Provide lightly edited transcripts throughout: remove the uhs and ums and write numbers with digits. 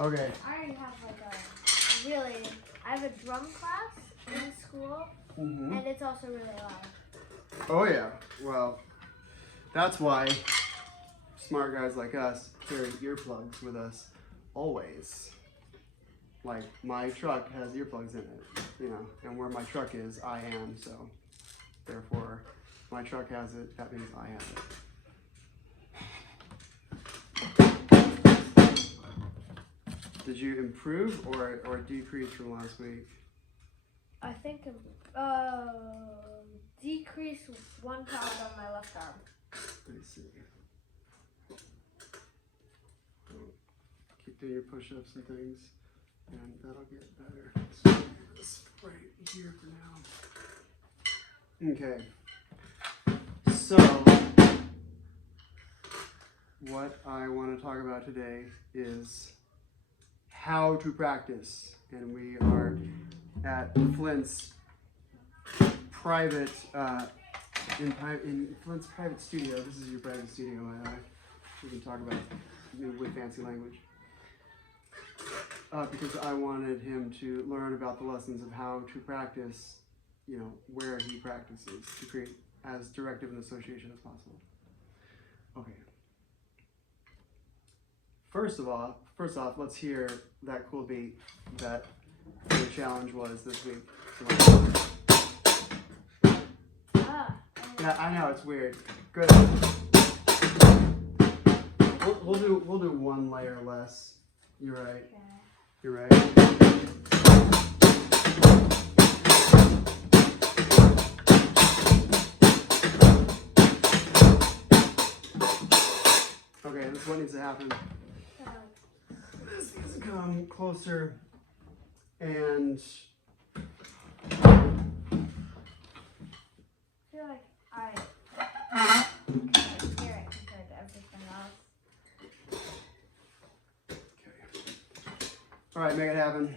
Okay. I already have I have a drum class in school, and it's also really loud. Oh yeah, well, that's why smart guys like us carry earplugs with us always. Like, my truck has earplugs in it, you know, and where my truck is, I am, so therefore, my truck has it, that means I have it. Did you improve or decrease from last week? I think decrease 1 pound on my left arm. Let me see. Keep doing your push-ups and things, and that'll get better. So this right here for now. Okay. So, what I want to talk about today is how to practice, and we are at Flint's private in Flint's private studio. This is your private studio. We can talk about with fancy language because I wanted him to learn about the lessons of how to practice, you know, where he practices to create as direct of an association as possible. Okay. First off, let's hear that cool beat that the challenge was this week. Yeah, I know it's weird. Good. We'll do one layer less. You're right. You're right. Okay, this is what needs to happen. This needs to come closer and I feel like I hear it compared to everything else. okay. All right, make it happen.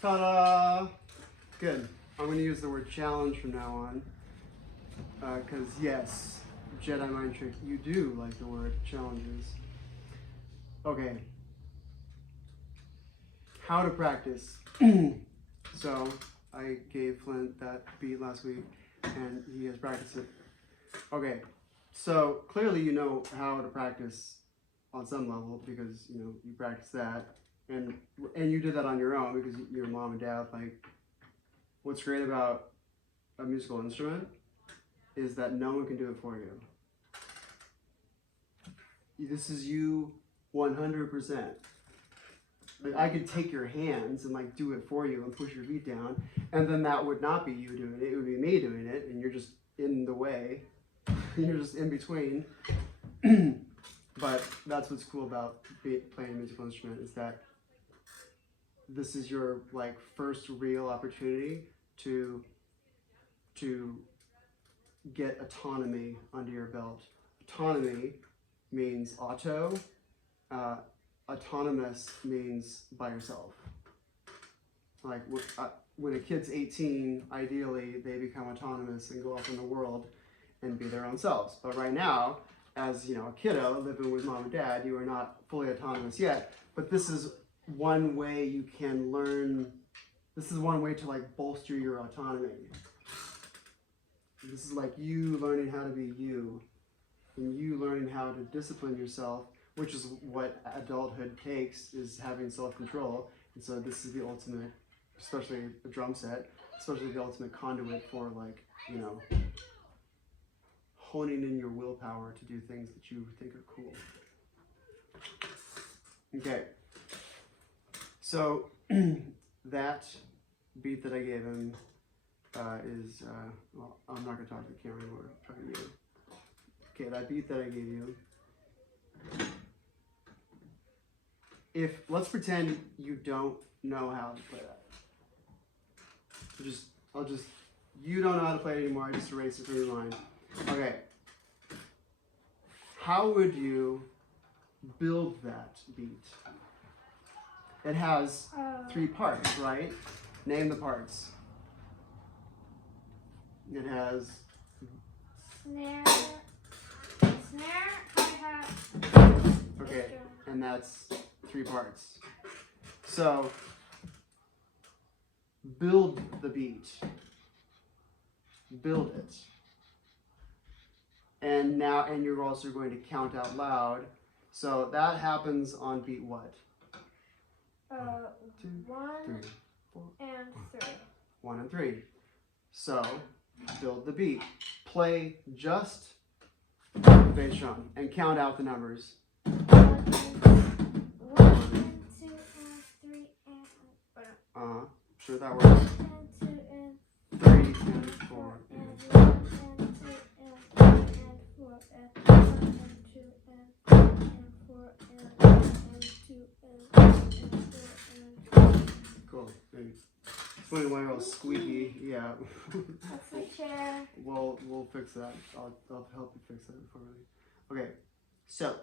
Ta-da! Good. I'm going to use the word challenge from now on. Because, yes, Jedi Mind Trick, you do like the word challenges. Okay. How to practice. So, I gave Flint that beat last week, and he has practiced it. Okay. So, clearly you know how to practice on some level, because, you know, you practice that. And you did that on your own because your mom and dad, like, what's great about a musical instrument is that no one can do it for you. This is you 100%. Like, I could take your hands and like do it for you and push your feet down, and then that would not be you doing it, it would be me doing it, and you're just in the way. You're just in between. But that's what's cool about playing a musical instrument is that this is your like first real opportunity to get autonomy under your belt. Autonomy means auto. Autonomous means by yourself. Like when a kid's 18, ideally they become autonomous and go off in the world and be their own selves. But right now, as you know, a kiddo living with mom and dad, you are not fully autonomous yet. But this is one way you can learn. This is one way to like bolster your autonomy. This is like you learning how to be you, and you learning how to discipline yourself, which is what adulthood takes, is having self-control. And so this is the ultimate, especially a drum set, especially the ultimate conduit for like, you know, honing in your willpower to do things that you think are cool. Okay. So that beat that I gave him, well, I'm not gonna talk to the camera anymore. I'm talking to you. Okay, that beat that I gave you. Let's pretend you don't know how to play that. You don't know how to play it anymore. I just erased it from your mind. Okay. How would you build that beat? It has 3 parts, right? Name the parts. It has snare, hi-hat. Okay, and that's 3 parts. So build the beat. Build it. And you're also going to count out loud. So that happens on beat what? 1, 3, 4, and 3. 1 and 3. So build the beat. Play just the bass drum and count out the numbers. 1 and 2 and 3 and Sure that works. 2 and 3 and 4 and 1 and 2 and 3 and 4 and 1 and 2 and 3 and 4 and 1 and 2 and 3 and 4 and Cool. Maybe. Explain why I was squeaky. Yeah. that's the chair. We'll fix that. I'll help you fix that before we. Okay. So.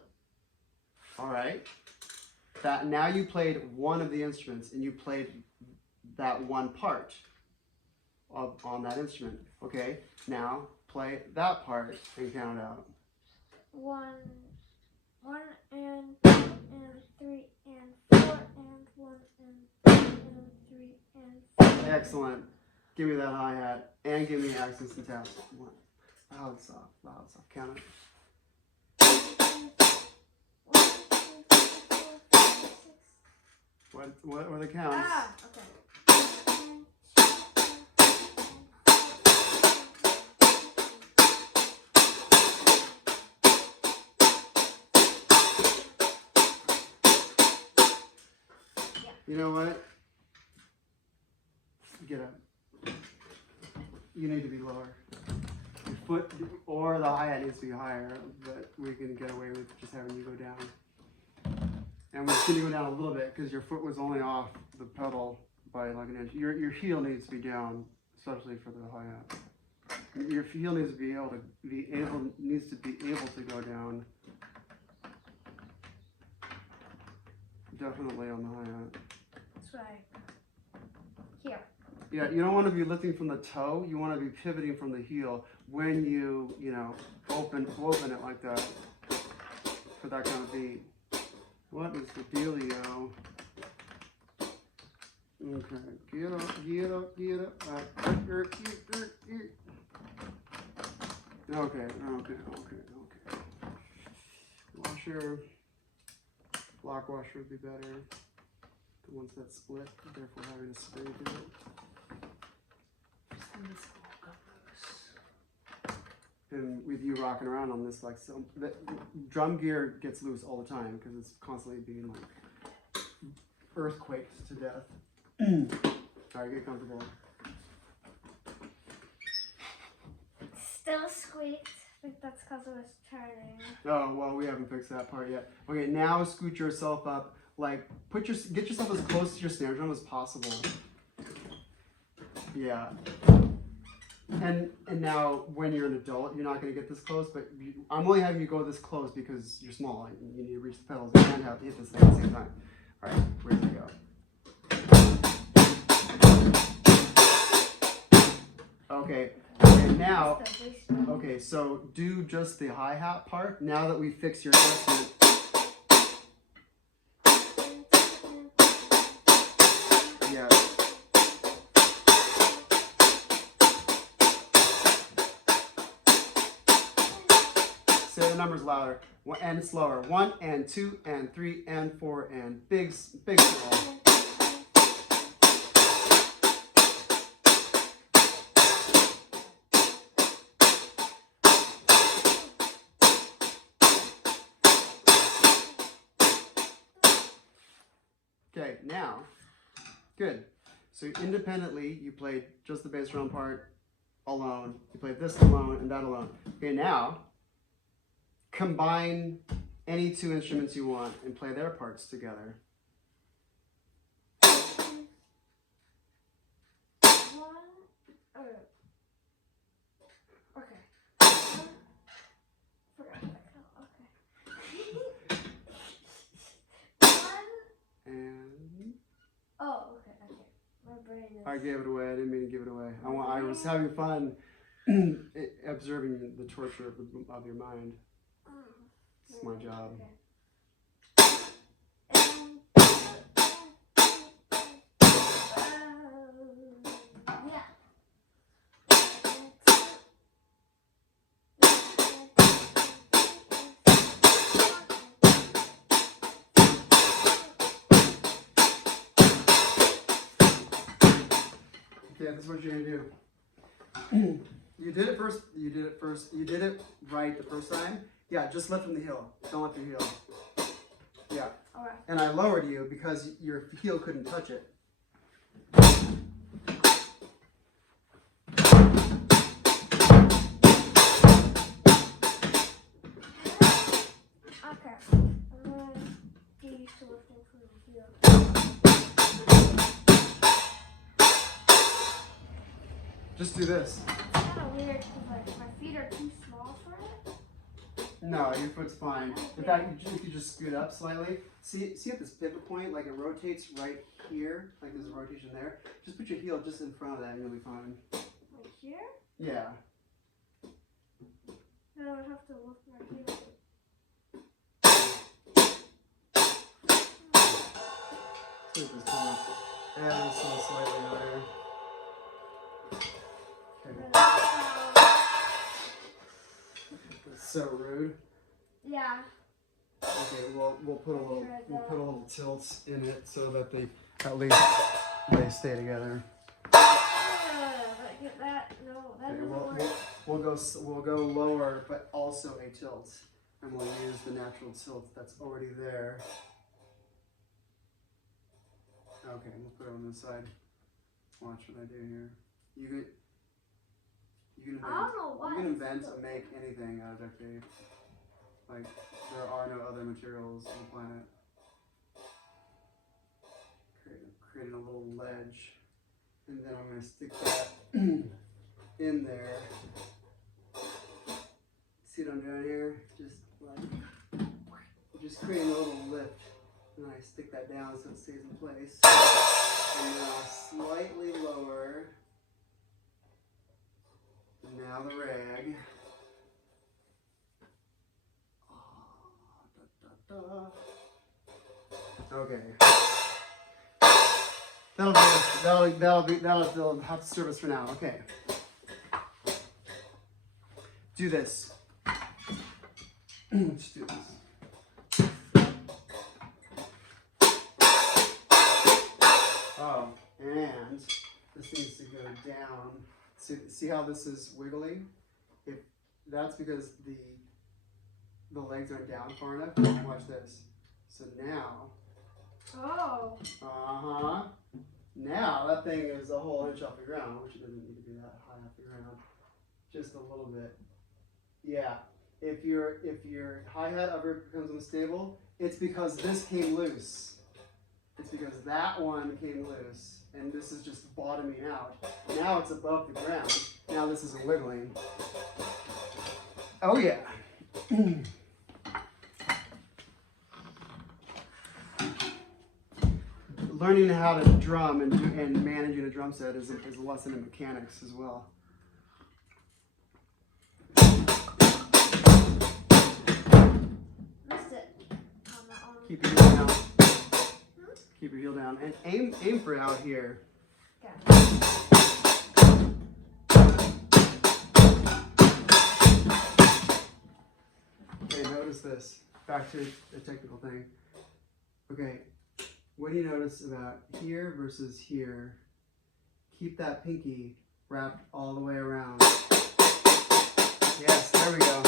All right. That now you played one of the instruments and you played that one part on that instrument. Okay. Now play that part and count out. 1 and 2 and 3 and 4 and 1 and 2 and 3 and 4. Excellent. Give me that hi-hat and give me accents and taps. One. Loud, soft, loud, soft. Count it. 1, 2, 3, 4, 5, 6. What were the counts? Okay. You know what? Get up. You need to be lower. Your foot or the hi-hat needs to be higher, but we can get away with just having you go down. And we're just going to go down a little bit because your foot was only off the pedal by like an inch. Your heel needs to be down, especially for the hi-hat. Your heel needs to be able to go down. Definitely on the hi-hat. That's right. Here. Yeah, you don't want to be lifting from the toe. You want to be pivoting from the heel when you open it like that for that kind of beat. What is the dealio? Okay, get up. Okay. Washer. Block washer would be better. The ones that split, therefore having a spray to it. And with you rocking around on this, like, so the drum gear gets loose all the time because it's constantly being like earthquaked to death. All right, get comfortable. Still squeaked. I think that's because it was turning. Oh, well, we haven't fixed that part yet. Okay, now scoot yourself up. Like, get yourself as close to your snare drum as possible. Yeah. And now, when you're an adult, you're not going to get this close, but I'm only having you go this close because you're small. You need to reach the pedals. You can't have to hit this thing at the same time. All right, where do we go? Okay. And now, okay, so do just the hi-hat part. Now that we fix your adjustment. Yeah. Say the numbers louder and slower. 1 and 2 and 3 and 4 and big slow. Okay, now, good. So independently, you played just the bass drum part alone. You played this alone and that alone. Okay, now combine any two instruments you want and play their parts together. I gave it away. I didn't mean to give it away. I was having fun observing the torture of your mind. It's my job. Okay, this is what you're gonna do. You did it first. You did it first. You did it right the first time. Yeah, just lift from the heel. Don't lift your heel. Yeah. All right. And I lowered you because your heel couldn't touch it. Okay. I'm gonna get used to lifting from the heel. Just do this. It's kind of weird because like my feet are too small for it. No, your foot's fine. In fact, if you just scoot up slightly, see at this pivot point, like it rotates right here, like there's a rotation there. Just put your heel just in front of that and you'll be fine. Like here? Yeah. Then I would have to lift my heel. See if this comes. And it's still slightly higher. That's so rude. Yeah. Okay, well we'll put a little tilt in it so that they at least they stay together. Get that? No, that Okay, doesn't work. we'll go lower, but also a tilt, and we'll use the natural tilt that's already there. Okay, we'll put it on this side. Watch what I do here. You can I don't know what. you can invent and make anything out of duct tape. Like, there are no other materials on the planet. Creating a little ledge. And then I'm going to stick that in there. See what I'm doing here? Just creating a little lift. And then I stick that down so it stays in place. And then I'll slightly lower. Now the rag. Okay. That'll have to serve us for now. Okay. Do this. Just do this. Oh, and this needs to go down. See how this is wiggly? If that's because the legs aren't down far enough. Watch this. So now. Oh. Now that thing is a whole inch off the ground, which it doesn't need to be that high off the ground. Just a little bit. Yeah. If your hi-hat ever becomes unstable, it's because this came loose. It's because that one came loose, and this is just bottoming out. Now it's above the ground. Now this isn't wiggling. Oh yeah. Learning how to drum and managing a drum set is a lesson in mechanics as well. Missed it. Keep your heel down. Keep your heel down and aim for out here. Okay. Okay, notice this. Back to the technical thing. Okay, what do you notice about here versus here? Keep that pinky wrapped all the way around. Yes, there we go.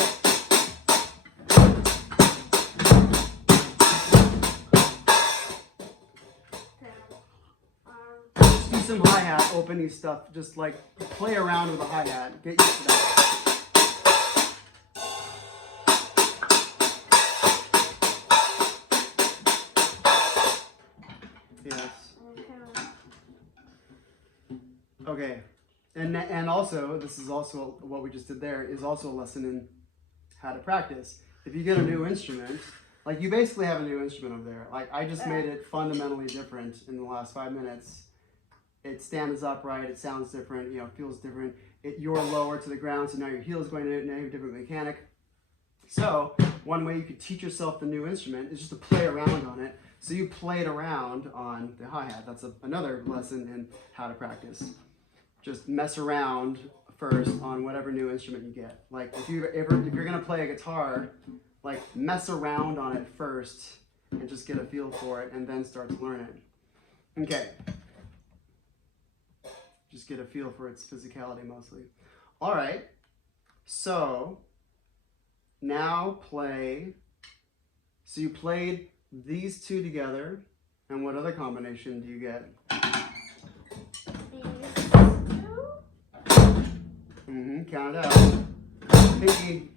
Just do some hi-hat, opening stuff. Just like play around with the hi-hat. Get used to that. Yes. Okay. And also, this is also what we just did there, is also a lesson in how to practice. If you get a new instrument, like you basically have a new instrument over there. Like I just made it fundamentally different in the last 5 minutes. It stands upright, it sounds different, you know, feels different. You're lower to the ground, so now your heel is going in, now you have a different mechanic. So one way you could teach yourself the new instrument is just to play around on it. So you played around on the hi-hat. That's another lesson in how to practice. Just mess around first on whatever new instrument you get. Like if you're gonna play a guitar, like mess around on it first and just get a feel for it and then start to learn it. Okay. Just get a feel for its physicality mostly. All right. So now play. So you played these two together, and what other combination do you get? Count it out. Pinky.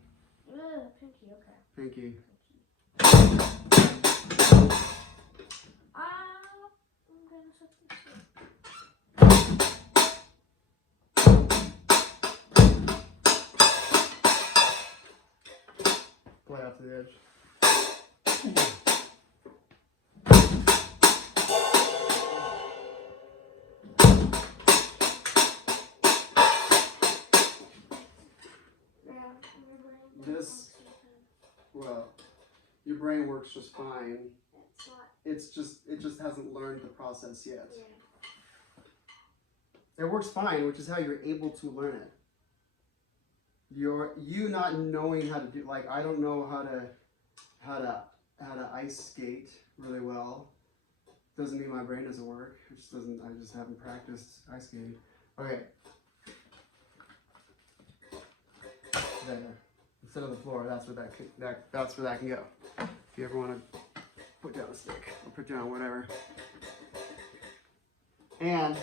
Pinky, okay. Pinky. I'm gonna set this here. Play off to the edge. This, well, your brain works just fine. It just hasn't learned the process yet. It works fine, which is how you're able to learn it. You not knowing how to do, like I don't know how to ice skate really well. Doesn't mean my brain doesn't work. It just doesn't. I just haven't practiced ice skating. Okay. There. Instead of the floor, that's where that can go. If you ever want to put down a stick or put down whatever. And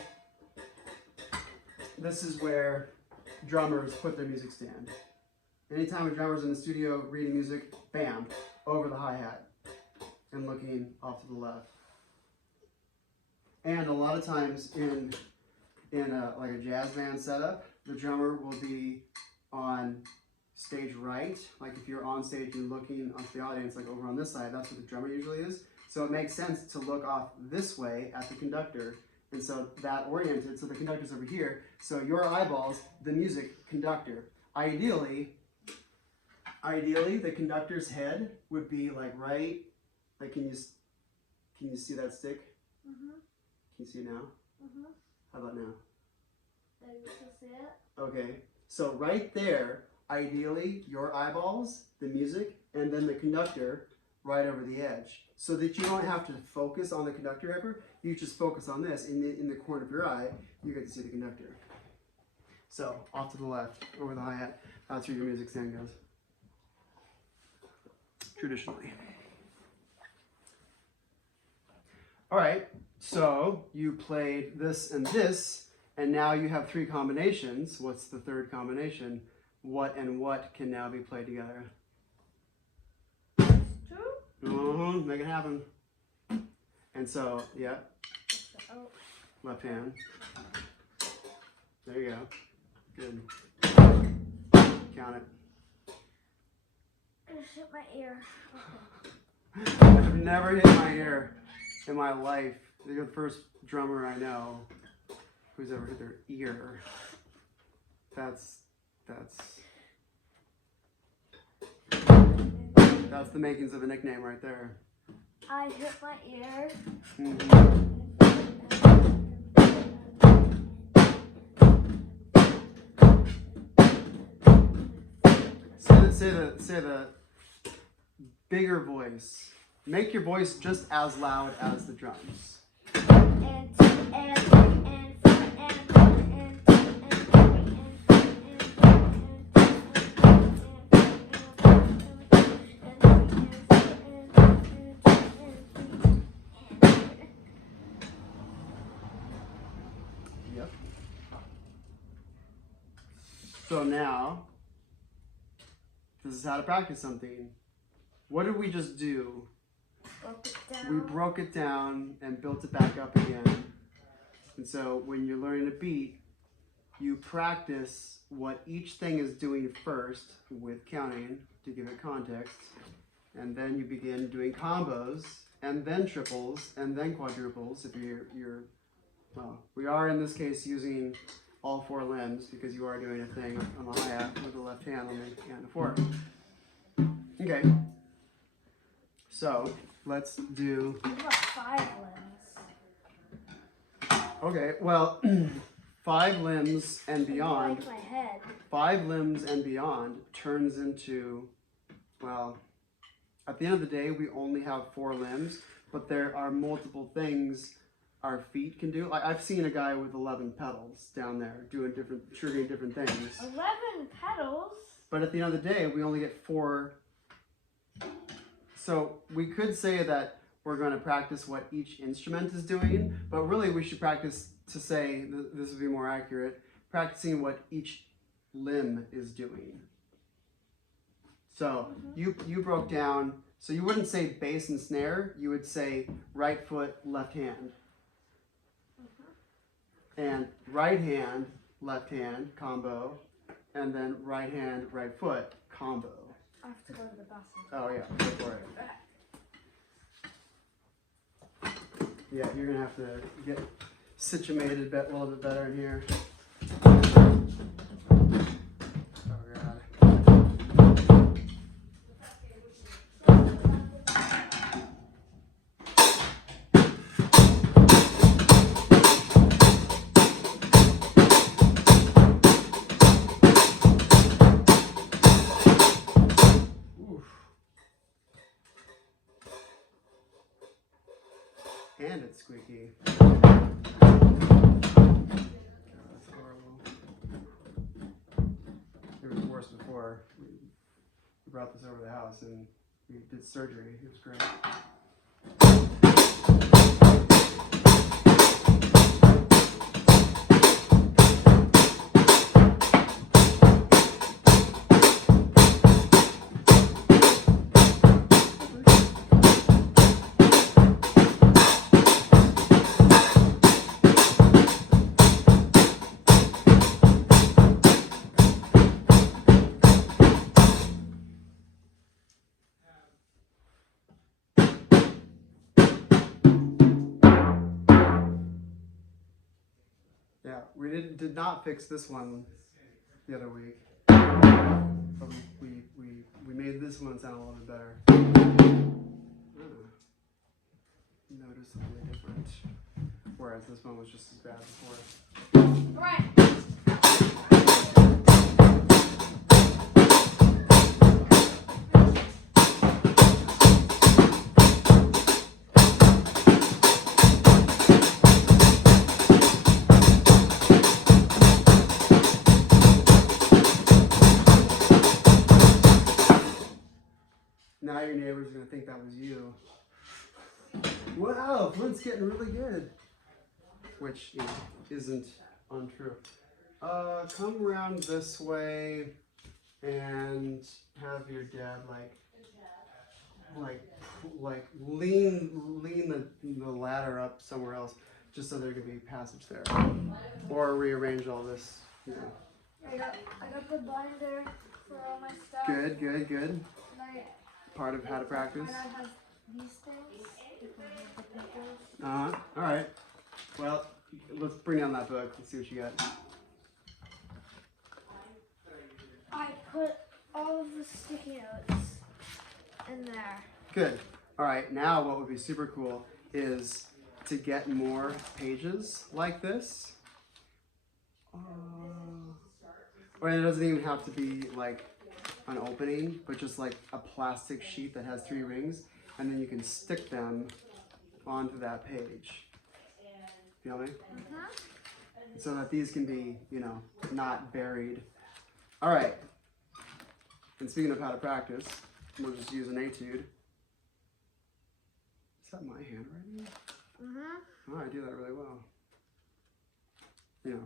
this is where drummers put their music stand. Anytime a drummer's in the studio reading music, bam, over the hi-hat and looking off to the left. And a lot of times in like a jazz band setup, the drummer will be on stage right. Like if you're on stage and looking onto the audience, like over on this side, that's where the drummer usually is. So it makes sense to look off this way at the conductor. And so that oriented, so the conductor's over here. So your eyeballs, the music, conductor. Ideally, the conductor's head would be like right, like can you see that stick? Mm-hmm. Can you see it now? Mm-hmm. How about now? There you can see it. Okay, so right there, ideally, your eyeballs, the music, and then the conductor right over the edge. So that you don't have to focus on the conductor ever, you just focus on this. In the corner of your eye, you get to see the conductor. So, off to the left, over the hi-hat, that's where your music stand goes. Traditionally. All right, so you played this, and now you have 3 combinations. What's the third combination? What and what can now be played together? 2. Make it happen. And so, yeah. Left hand. There you go. Good. Count it. I just hit my ear. Okay. I've never hit my ear in my life. You're the first drummer I know who's ever hit their ear. That's the makings of a nickname right there. I hit my ear. Mm-hmm. Say the bigger voice. Make your voice just as loud as the drums. So now, this is how to practice something. What did we just do? Broke it down. We broke it down and built it back up again. And so when you're learning a beat, you practice what each thing is doing first with counting to give it context. And then you begin doing combos, and then triples, and then quadruples. If you're well, we are in this case using all 4 limbs because you are doing a thing on the hi-hat with the left hand on the and the 4. Okay. So let's do. What about 5 limbs? Okay. Well, 5 limbs and beyond. Like my head. 5 limbs and beyond turns into, well, at the end of the day, we only have 4 limbs, but there are multiple things our feet can do. I've seen a guy with 11 pedals down there doing triggering different things. 11 pedals? But at the end of the day, we only get 4. So we could say that we're going to practice what each instrument is doing, but really we should practice to say, this would be more accurate, practicing what each limb is doing. So you broke down, so you wouldn't say bass and snare, you would say right foot, left hand. And right hand, left hand, combo, and then right hand, right foot, combo. I have to go to the bathroom. Oh yeah, go for it. Yeah, you're gonna have to get situated a little bit better in here. Oh god. And it's squeaky. God, that's horrible. It was worse before. We brought this over to the house and we did surgery. It was great. Yeah, we did not fix this one the other week, but we made this one sound a little bit better. Noticeably different, whereas this one was just as bad before. All right. Now your neighbor's gonna think that was you. Wow, Flint's getting really good. Which isn't untrue. Come around this way and have your dad lean the ladder up somewhere else, just so there can be passage there, or rearrange all this. You know. I got the binder for all my stuff. Good. And Part of how to practice. I have these things. The pickles. All right. Well, let's bring down that book. Let's see what you got. I put all of the sticky notes in there. Good. All right. Now, what would be super cool is to get more pages like this. Or it doesn't even have to be like an opening, but just like a plastic sheet that has 3 rings, and then you can stick them onto that page. Feel me? So that these can be, not buried. All right. And speaking of how to practice, we'll just use an etude. Is that my handwriting? Oh, I do that really well.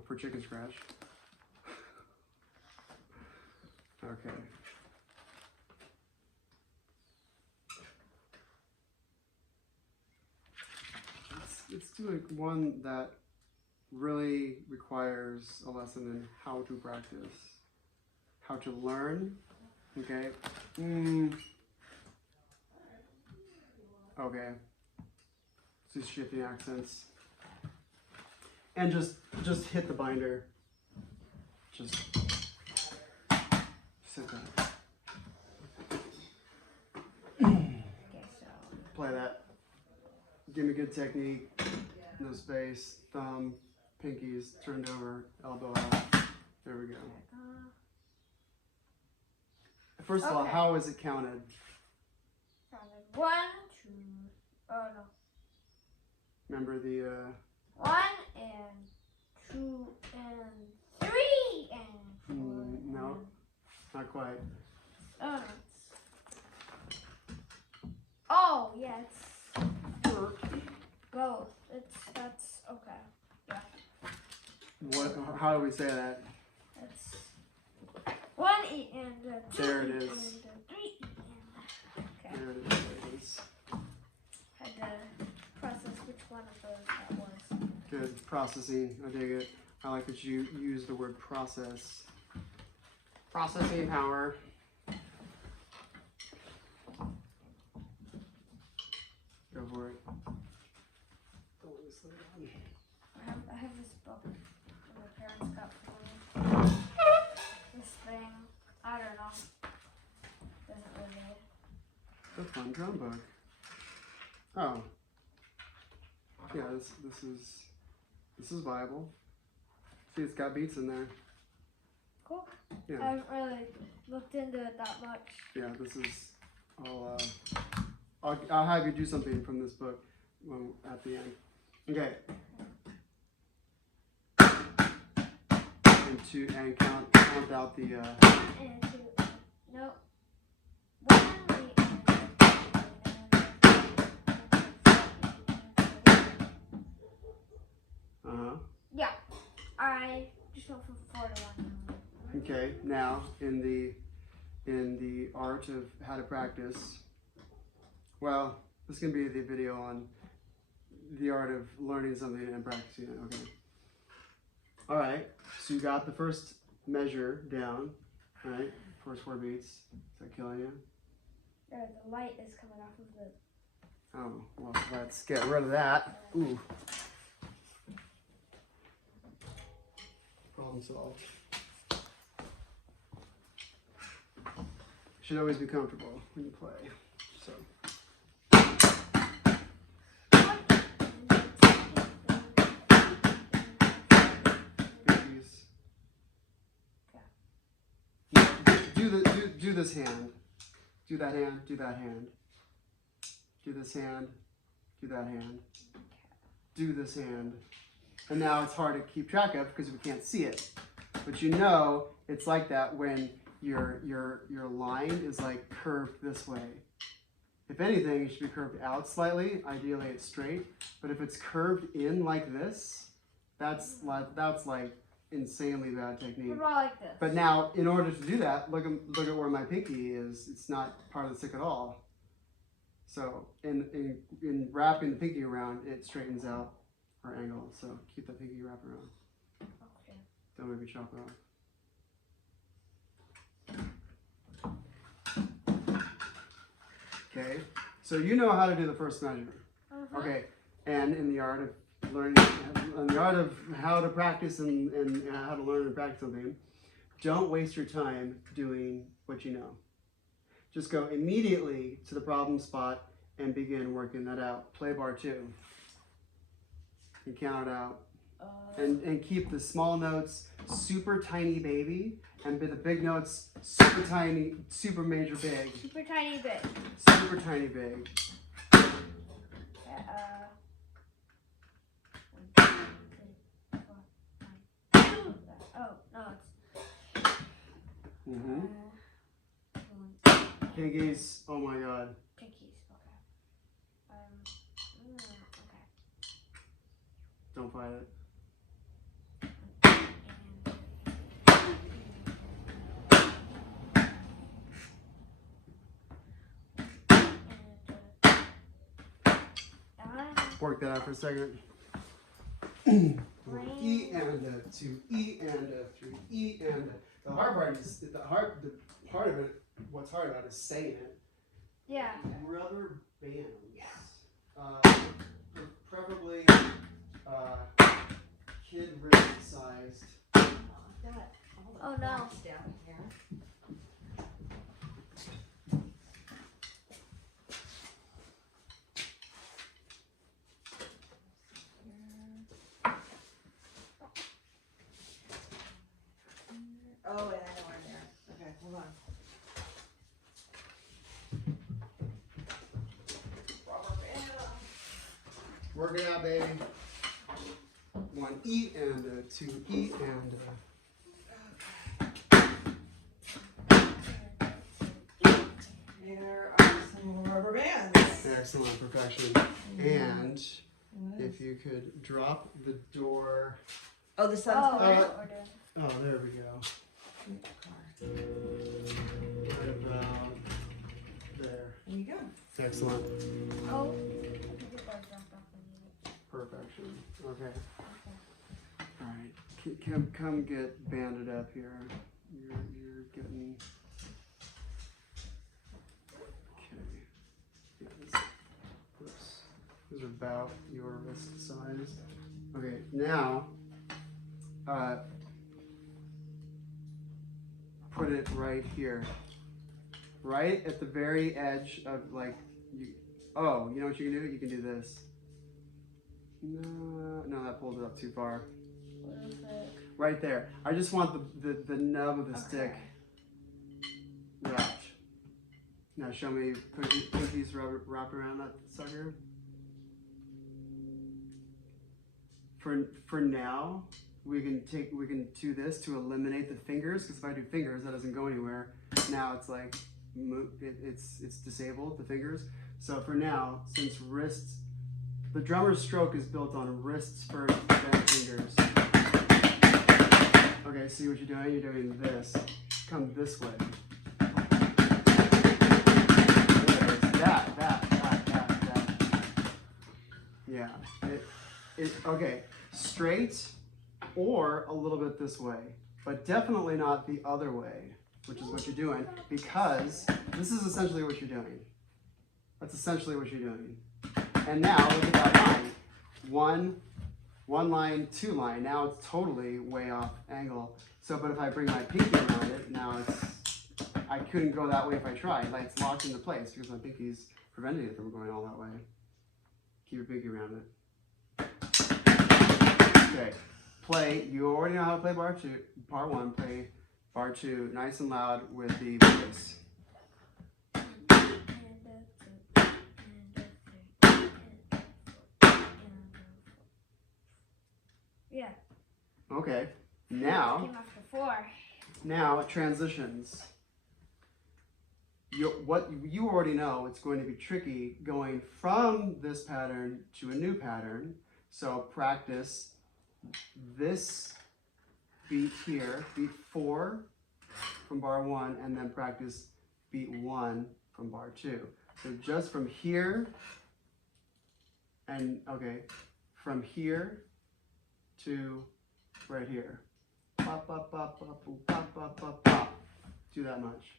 For chicken scratch. Okay. Let's do like one that really requires a lesson in how to practice, how to learn. Okay. Okay. Just shifting accents. And just hit the binder. Just sit down. Okay, so. Play that. Give me good technique. No space. Thumb, pinkies turned over, elbow out. There we go. First of all, Okay. how is it counted? 1, 2. Oh no. Remember the 1 and 2 and 3 and 4. no, not quite. Oh no. Oh yeah, it's both. That's okay. Yeah. What? How do we say that? It's 1 and 2 There it is. and 3 and okay. There it is. Had to process which one of those that was. Good processing. I dig it. I like that you use the word process. Processing power. Go for it. Don't let me slow down. I have this book that my parents got for me. This thing, I don't know. Doesn't really. The fun drum book. Oh. Yeah, this is viable. See, it's got beats in there. Cool. Yeah. I haven't really looked into it that much. Yeah, this is. I'll have you do something from this book at the end. Okay. And count out the. 1 and 2. No. 1 Uh-huh. Yeah. I just went from 4 to 1. Okay. Now in the art of how to practice. Well, this is gonna be the video on the art of learning something and practicing it. Okay. All right. So you got the first measure down. All right. First 4 beats. Is that killing you? The light is coming off of the. Oh, well, let's get rid of that. Ooh. Problem solved. Should always be comfortable when you play. So. Do this hand. Do that hand. Do that hand. Do this hand. Do that hand. Do this hand. And now it's hard to keep track of because we can't see it. But you know it's like that when your line is like curved this way. If anything, it should be curved out slightly. Ideally, it's straight. But if it's curved in like this, that's like insanely bad technique. What about like this? But now, in order to do that, look at where my pinky is. It's not part of the stick at all. So in wrapping the pinky around, it straightens out our angle. So keep the pinky wrapped around. Okay. Don't make me chop it off. Okay, so you know how to do the first measure. Okay, and in the art of learning, in the art of how to practice and how to learn and practice something, don't waste your time doing what you know. Just go immediately to the problem spot and begin working that out. Play bar 2. And count it out. And keep the small notes super tiny baby, and the big notes super tiny, super major big. Super tiny bit. Super tiny big. Oh, no, Mm-hmm. Pinkies, oh my god. pinkies, okay. Okay. Don't fight it. work that out for a second. 1 E and a 2 E and a 3 E and a. The hard part is the part of it. What's hard about it is saying it. Yeah. Rubber bands. Preferably kid wrist sized. Oh no. Down here. Oh, and I know I'm there. Okay, hold on. Rubber band. Work it out, baby. 1 E and a 2 E and a. There are some rubber bands. Excellent, perfection. And if you could drop the door. Oh, the sun's Oh, coming that's out? what we're doing. Oh, there we go. Right about there. There you go. Excellent. Oh. Perfection. Okay. All right. Come get banded up here. You're getting. Okay. Yeah, those are about your wrist size. Okay. Now, put it right here. Right at the very edge of like you. Oh, you know what you can do? You can do this. No, that pulled it up too far. What is it? Right there. I just want the nub of the stick wrapped. Now show me pinkies wrapped around that sucker. For now, we can do this to eliminate the fingers, because if I do fingers, that doesn't go anywhere. Now it's like it's disabled, the fingers. So for now, since wrists, the drummer's stroke is built on wrists first, then fingers. Okay, see what you're doing? You're doing this. Come this way. That. Yeah. Okay. Straight or a little bit this way, but definitely not the other way, which is what you're doing, because this is essentially what you're doing. That's essentially what you're doing. And now look at that line. One line, 2 line. Now it's totally way off angle. So, but if I bring my pinky around it, now I couldn't go that way if I tried. Like, it's locked into place because my pinky's preventing it from going all that way. Keep your pinky around it. Okay, play. You already know how to play bar 1. Play bar 2 nice and loud with the bass. Yeah. Okay, now. Came after 4. Now, transitions. What you already know, it's going to be tricky going from this pattern to a new pattern. So practice this beat here, beat 4 from bar 1, and then practice beat 1 from bar 2. So just from here, and okay, from here to right here. Pop, pop, pop, pop, pop, pop, pop, pop, pop. Do that much.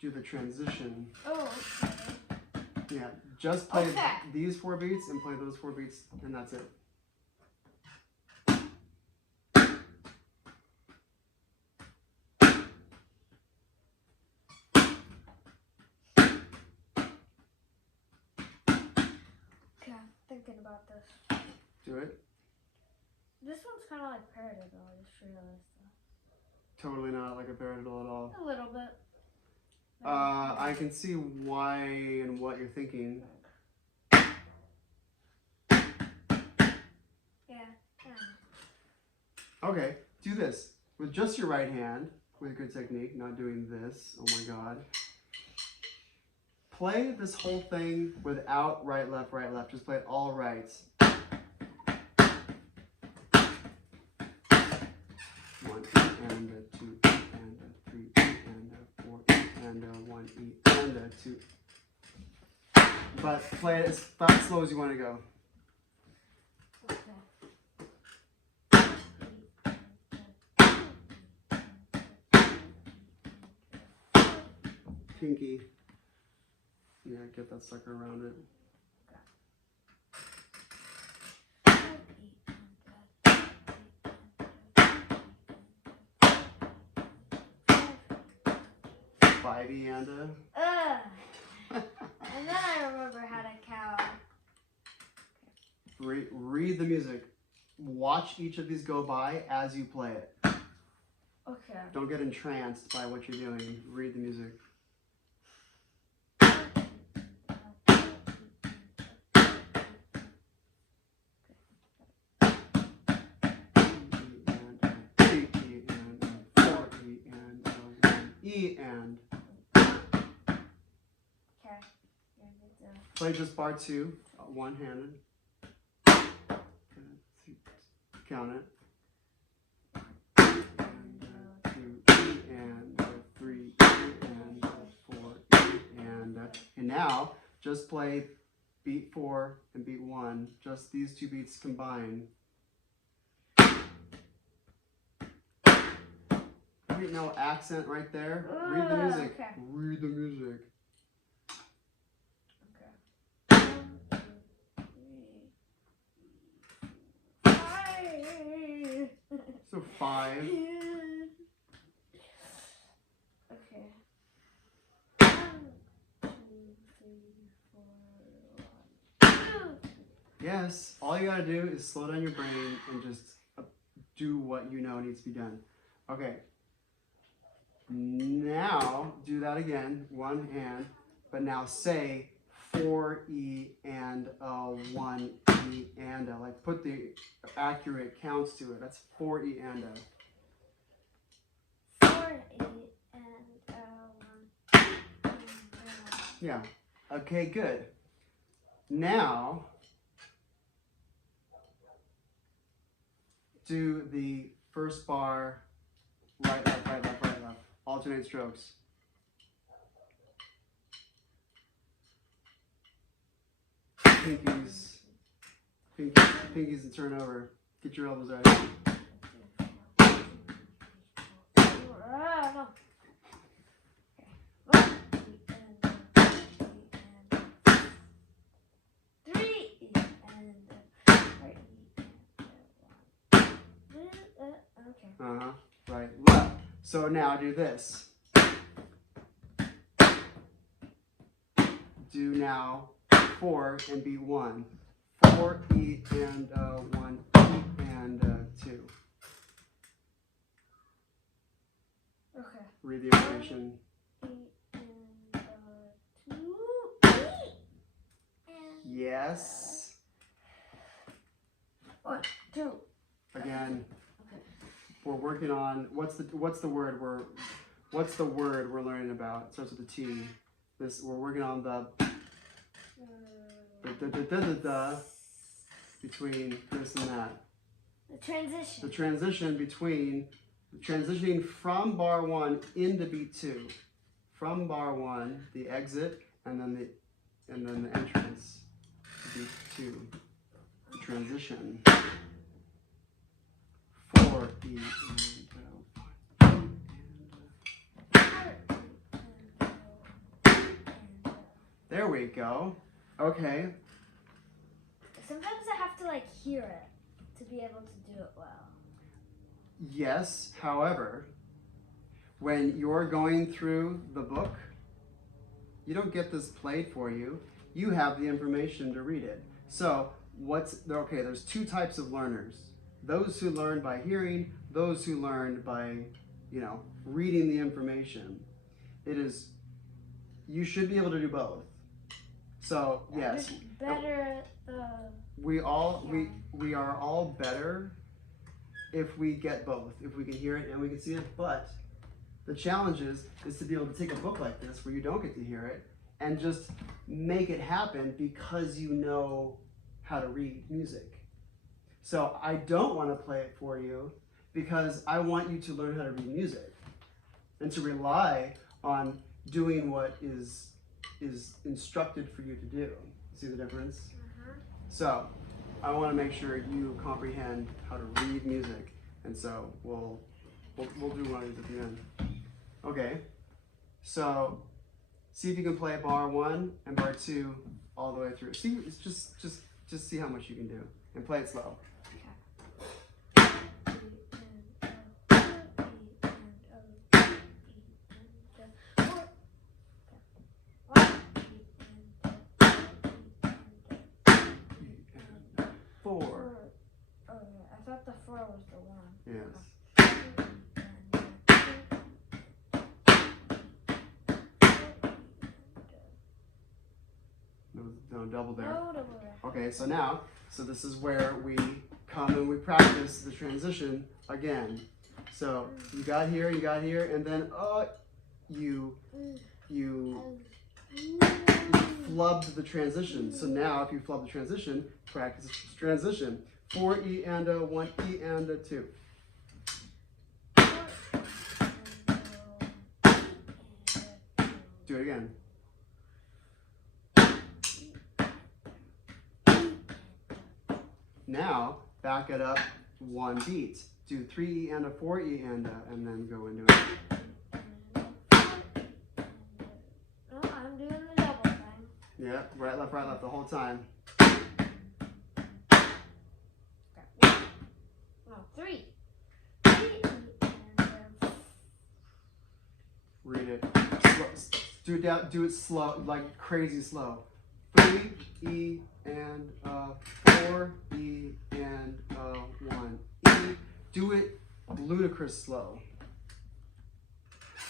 Do the transition. Oh, okay. Yeah, just play Okay. these 4 beats and play those 4 beats, and that's it. Okay, thinking about this. Do it. This one's kind of like paradiddle, I just realized Totally not like a paradiddle at all. that. A little bit. I can see why and what you're thinking. Yeah. Okay, do this. With just your right hand, with good technique, not doing this. Oh my god. Play this whole thing without right, left, right, left. Just play it all right. 1 E and a 2 E and a 3 E and a 4 E and a 1 E and a 2. 1 but play it as fast, slow as you want to go. Pinky. Yeah, get that sucker around it. 5 E and a. And then I remember how to count. Read the music. Watch each of these go by as you play it. Okay. Don't get entranced by what you're doing. Read the music. E and. Okay. Play just bar 2, one-handed. Count it. And 2 E and 3 E and 4 E and now just play beat 4 and beat 1. Just these two beats combined. No accent right there. Read the music. Okay. Read the music. So 5. Okay. 1, 2, 3, 4, 1, 2. Yes. All you gotta do is slow down your brain and just do what you know needs to be done. Okay. Now do that again. One hand, but now say 4 E and 1 E and a. Like put the accurate counts to it. That's 4 E and a. 4 E and 1 and Yeah. Okay, good. Now do the first bar right, left, right, left, right, left. Alternate strokes. Pinkies. Pinkies and turn over. Get your elbows right. no. Right, left. So now do this. Do now 4 and beat 1. 4 E and 1 E and 2. Okay. Read the information. E and 2. E and Yes. 1, 2. Again. We're working on what's the word we're learning about? It starts with a T. We're working on the between this and that. The transition. The transition between transitioning from bar 1 into beat 2. From bar 1, the exit, and then the entrance to beat 2. The transition. 4 E and 1. There we go. Okay. Sometimes I have to like hear it to be able to do it well. Yes, however, when you're going through the book, you don't get this played for you. You have the information to read it. So there's 2 types of learners. Those who learn by hearing, those who learn by, reading the information. You should be able to do both. So yes, Better. we are all better if we get both, if we can hear it and we can see it. But the challenge is to be able to take a book like this where you don't get to hear it and just make it happen because you know how to read music. So I don't want to play it for you because I want you to learn how to read music and to rely on doing what is is instructed for you to do. See the difference? Uh-huh. So I want to make sure you comprehend how to read music, and so we'll do one of these at the end. Okay, so see if you can play bar 1 and bar 2 all the way through. See, it's just see how much you can do, and play it slow. Four. Oh, yeah. I thought the 4 was the 1. Yes. No double there. No double there. Okay, so now, this is where we come and we practice the transition again. So you got here, and then you flubbed the transition. So now, if you flub the transition, practice the transition. 4 E and a 1 E and a 2. Do it again. Now, back it up 1 beat. Do 3 E and a 4 E and then go into it. No, I'm doing the double thing. Yeah, right, left the whole time. No, 3. 3 and Read it. Slow. Do it slow, like crazy slow. 3 E and 4 E and 1 E. Do it ludicrous slow.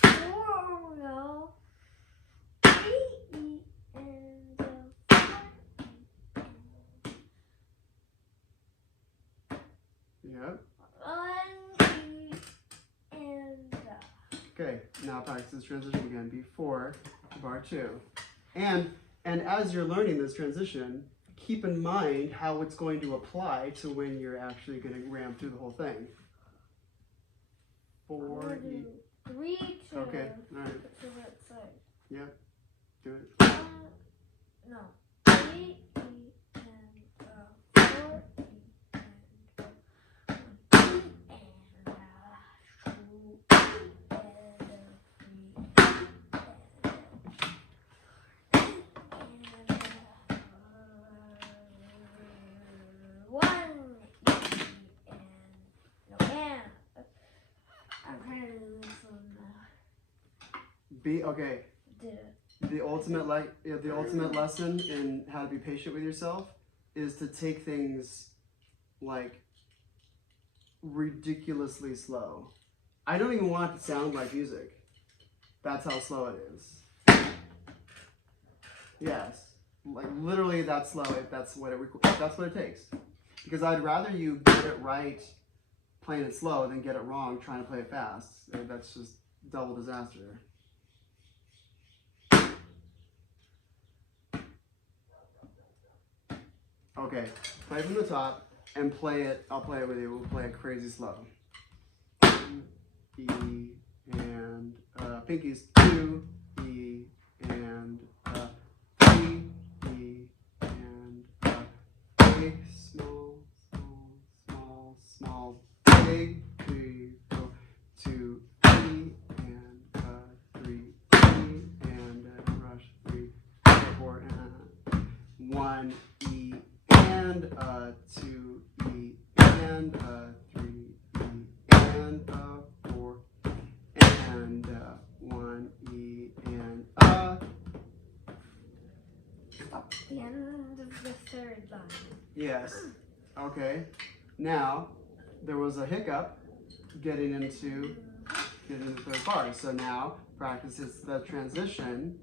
Oh no. 3 E and 4 Yep. 1 E and Okay, now practice this transition again. Before bar 2. And as you're learning this transition, keep in mind how it's going to apply to when you're actually going to ram through the whole thing. 4 E. 3 2. Okay, all right. So that's like Yep. Do it. no. 3 E and 4 E and 1 E and 2 Okay. The ultimate lesson in how to be patient with yourself is to take things like ridiculously slow. I don't even want it to sound like music. That's how slow it is. Yes, like literally that slow. If that's what it takes. Because I'd rather you get it right playing it slow than get it wrong trying to play it fast. That's just double disaster. Okay, play from the top and play it. I'll play it with you. We'll play it crazy slow. E and pinkies 2 E and 3 E and big small big 3 4 2 E and 3 E and rush 3 4 and 1 E and 2 E and 3 E and 4 and 1 E and Stop at the end of the third line. Yes. Okay. Now there was a hiccup getting into the third bar. So now practice the transition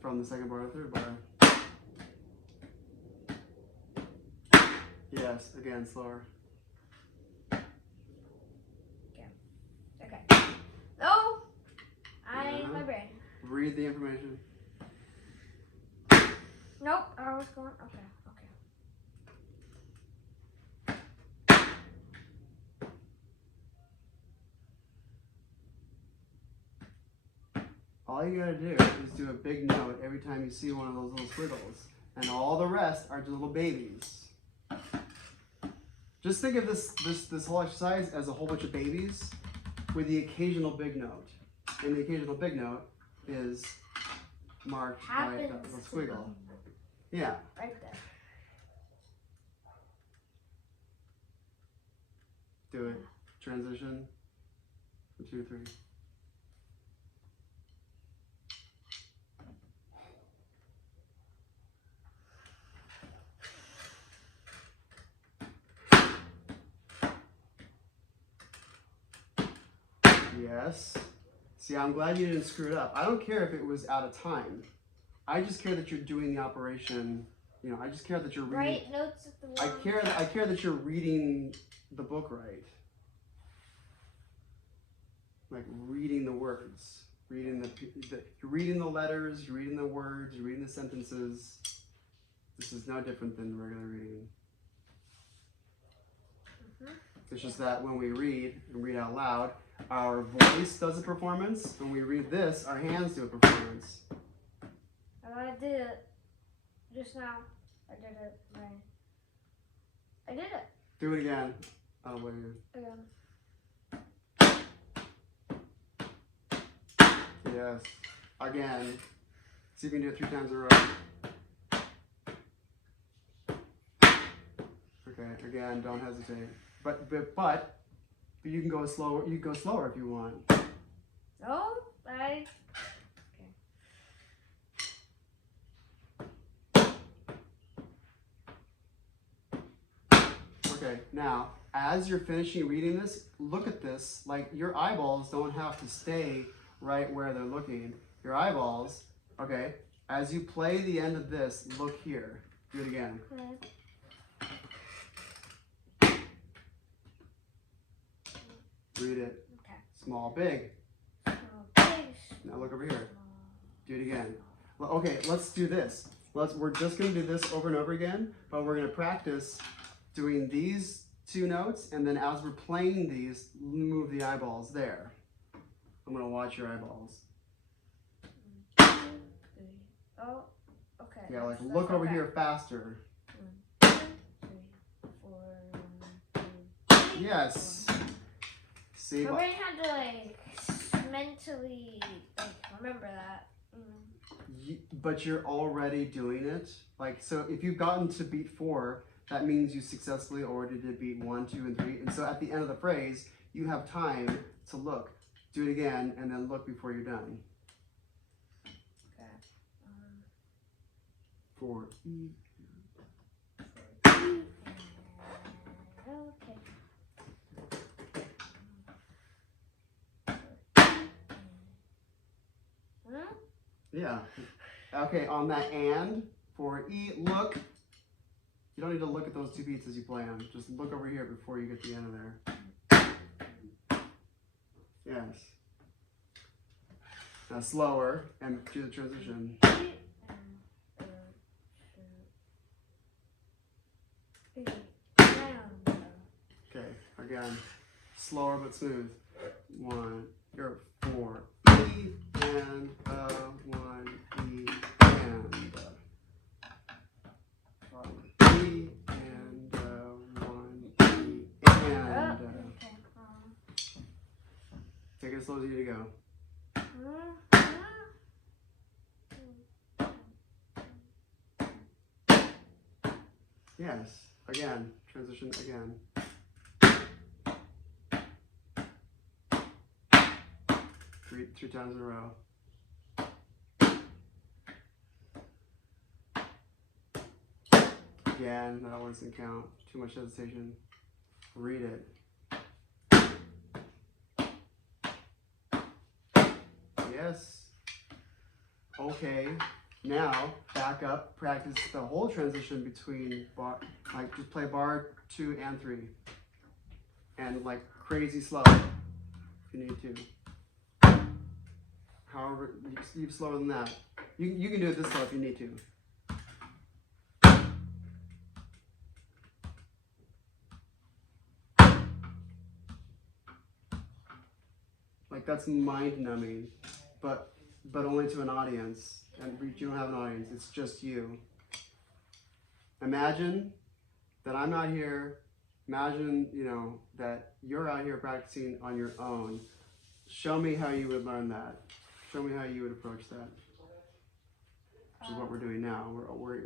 from the second bar to the third bar. Yes, again, slower. Okay. No! My brain. Read the information. Nope, I was going. Okay. all you gotta do is do a big note every time you see one of those little squiggles. And all the rest are just little babies. Just think of this whole exercise as a whole bunch of babies with the occasional big note. And the occasional big note is marked by a squiggle. Yeah. Right there. Do it. Transition. 1, 2, 3. Yes. See, I'm glad you didn't screw it up. I don't care if it was out of time. I just care that you're doing the operation. You know, I just care that you're reading. Write notes at the wrong I care that you're reading the book right. Like reading the words, reading you're reading the letters, you're reading the words, you're reading the sentences. This is no different than regular reading. It's just that when we read and read out loud, our voice does a performance. When we read this, our hands do a performance. And I did it just now. I did it right. I did it. Do it again. Oh, wait. Again. Yes. Again. See if you can do it 3 times in a row. Okay. Again. Don't hesitate. But you can go slower. You can go slower if you want. No, I. Okay, now, as you're finishing reading this, look at this. Like, your eyeballs don't have to stay right where they're looking. Your eyeballs, okay, as you play the end of this, look here. Do it again. Okay. Read it. Okay. Small, big. Okay. Now look over here. Do it again. Well, okay, let's do this. We're just going to do this over and over again, but we're going to practice doing these 2 notes, and then as we're playing these, move the eyeballs there. I'm going to watch your eyeballs. 1, 2, 3. Oh, okay. Yeah, like look over here faster. 1, 2, 3, 4, 1, 2. Yes. See? My brain had to like mentally like remember that. But you're already doing it. Like, so if you've gotten to beat 4, that means you successfully already did beat 1, 2, and 3. And so at the end of the phrase, you have time to look. Do it again, and then look before you're done. Okay. 4, E. Okay. Yeah. Okay, on that and, for E, look. You don't need to look at those 2 beats as you play them. Just look over here before you get to the end of there. Yes. Now slower, and do the transition. Okay, again. Slower but smooth. 1, or 4. E, and 1, E, and E, and 1, E, and take it as slow as you need to go. Yes, again, transition again. 3 times in a row. Again, that one doesn't count. Too much hesitation. Read it. Yes. Okay. Now, back up. Practice the whole transition between bar, like just play bar 2 and 3. And like crazy slow if you need to. However, you slower than that. You can do it this slow if you need to. Like that's mind numbing, but but only to an audience. And you don't have an audience, it's just you. Imagine that I'm not here. Imagine, that you're out here practicing on your own. Show me how you would learn that. Show me how you would approach that. Which is what we're doing now.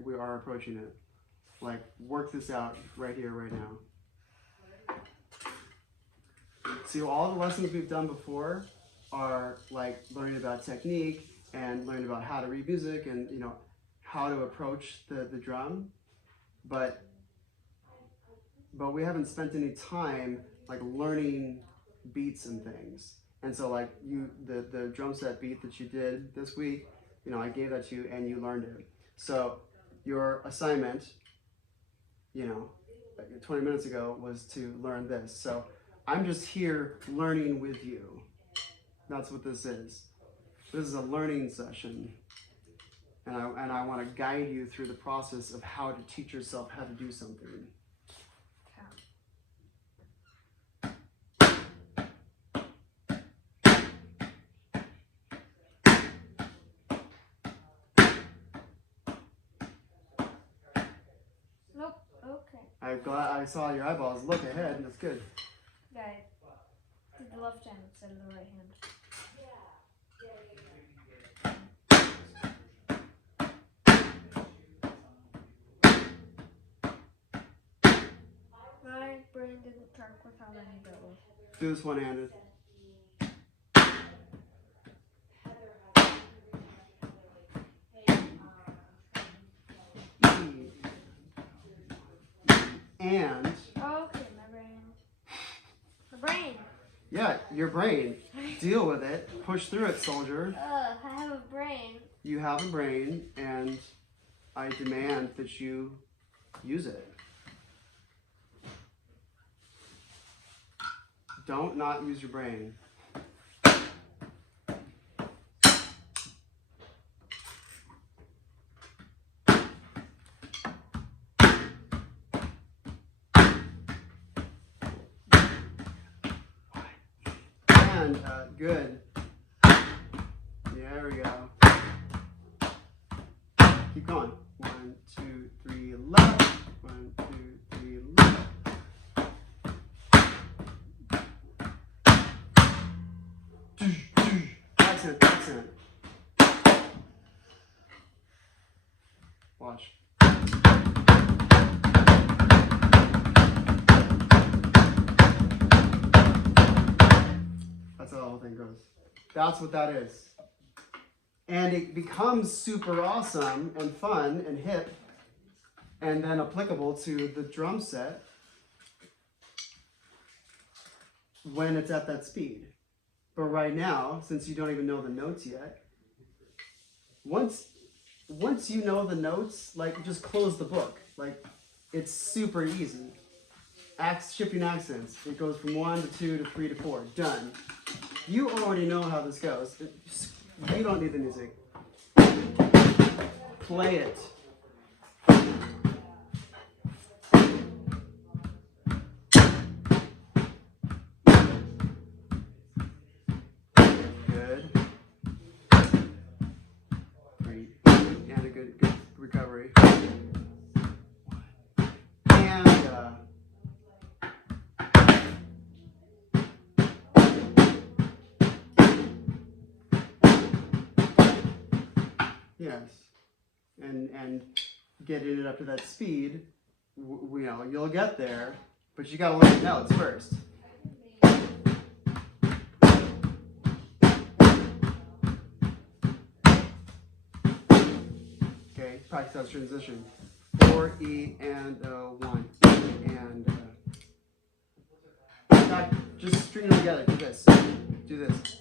We are approaching it. Like, work this out right here, right now. See, all the lessons we've done before are like learning about technique and learning about how to read music and how to approach the drum, but we haven't spent any time like learning beats and things. And so like the drum set beat that you did this week, I gave that to you and you learned it. So your assignment, 20 minutes ago was to learn this. So I'm just here learning with you. That's what this is. This is a learning session. And I want to guide you through the process of how to teach yourself how to do something. Nope. Okay. I'm glad I saw your eyeballs look ahead, and that's good. Guys, did the left hand instead of the right hand. My brain didn't work with how many that was. Do this one-handed. And Okay, my brain. yeah, your brain. Deal with it. Push through it, soldier. I have a brain. You have a brain, and I demand that you use it. Don't not use your brain. And good. There we go. Keep going. 1, 2, 3, left. 1, 2, 3, left. Accent, accent. Watch. That's how the whole thing goes. That's what that is. And it becomes super awesome and fun and hip and then applicable to the drum set when it's at that speed. But right now, since you don't even know the notes yet, once you know the notes, like just close the book. Like it's super easy. Shifting accents. It goes from 1 to 2 to 3 to 4. Done. You already know how this goes. You don't need the music. Play it. Good. Great. And a good recovery. And yes, and getting it up to that speed, you'll get there, but you gotta learn the notes first. Okay, practice that transition. 4 E and 1 E and. In fact, just string them together. Do this. Do this.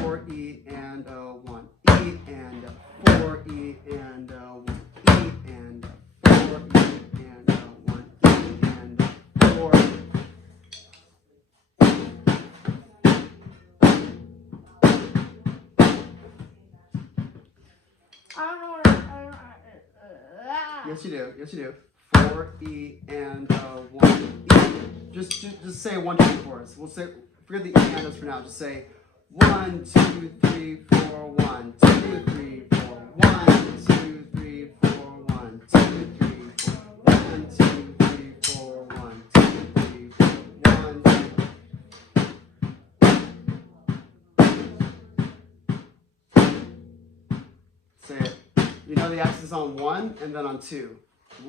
4 E and 1 E and 4 E and 1 E and 4 E and 1 E and 4. I don't know what Yes, you do. Yes, you do. 4 E and 1 E. Just say 1, 2, 3 for us. We'll say forget the E and us for now. Just say 1, 2, 3, 4, 1, 2, 3, 4, 1, 2, 3, 4, 1, 2, 3, 4, 1, 2, 3, 4, 1, 2, 3, 4, 1, 2. Say it. You know the X is on 1 and then on 2.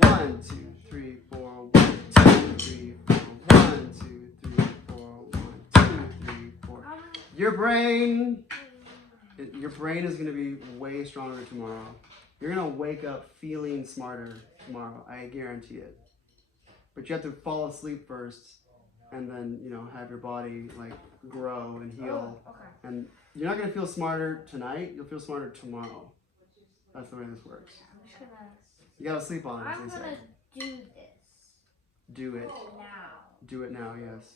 1, 2, 3, 4, 1, 2, 3, 4, 1, 2, 3, 4, 1, 2, 3, 4. Your brain is going to be way stronger tomorrow. You're going to wake up feeling smarter tomorrow. I guarantee it. But you have to fall asleep first and then, have your body like grow and heal. Oh, okay. And you're not going to feel smarter tonight. You'll feel smarter tomorrow. That's the way this works. I'm just gonna. You got to sleep on it, as I'm they gonna say. do this. Do it. Now. Do it now, yes.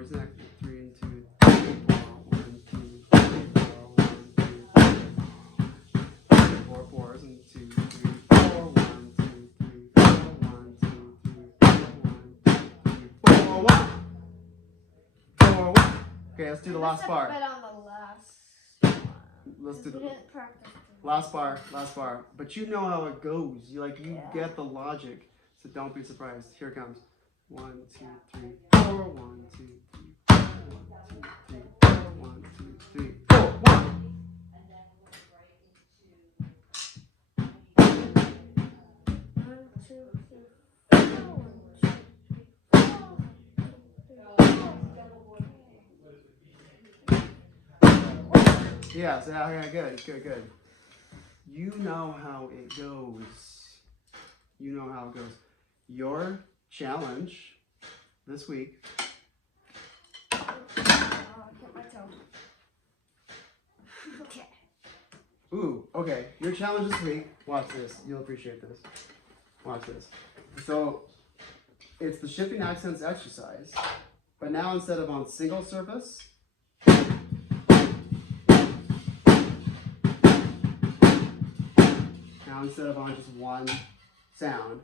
Is next. 3 and 2, 3, 4, 1, 2, 3, 4, 1, 2, 3, 4 fours and 2, 3, 4, 1, 2, 3, 4, 1, 2, 3, 4, 1, 2, 3, 4, 1. 4, 1. Okay, let's do the last bar. Bet on the last one. Let's do We the didn't practice. last bar. But you know how it goes. You get the logic. So don't be surprised. Here it comes. 1, 2, 3, 4, 1, 2, 3, 4, 1, 2, 3, 4, 1, 2, 3, 4, 1. Yes, yeah, good. You know how it goes. Your challenge this week. Okay. Ooh, okay. Your challenge this week. Watch this. You'll appreciate this. Watch this. So, it's the shifting accents exercise, but now instead of on single surface, now instead of on just one sound.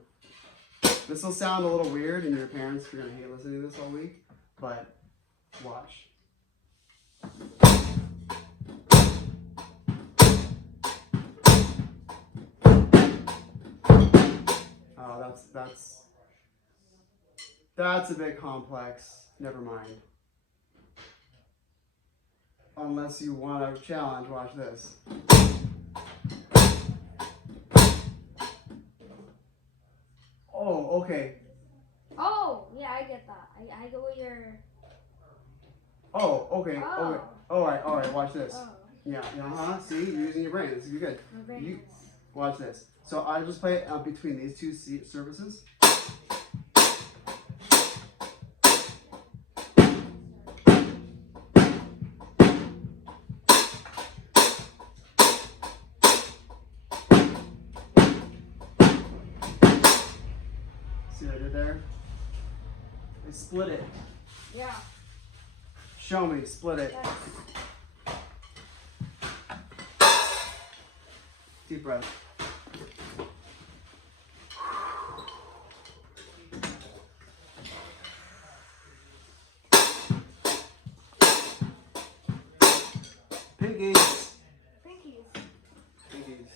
This will sound a little weird, and your parents are going to hate listening to this all week, but watch. Oh, that's a bit complex. Never mind. Unless you want a challenge, watch this. Oh, okay. Oh, yeah, I get that. I get what you're. Oh, okay. Oh. Okay. All right. Watch this. Oh. Yeah. See, you're using your brain. This is good. My brain You- is. Watch this. So I just play it between these two surfaces. See what I did there? I split it. Yeah. Show me. Split it. Yes. Deep breath. Pinkies. Pinkies.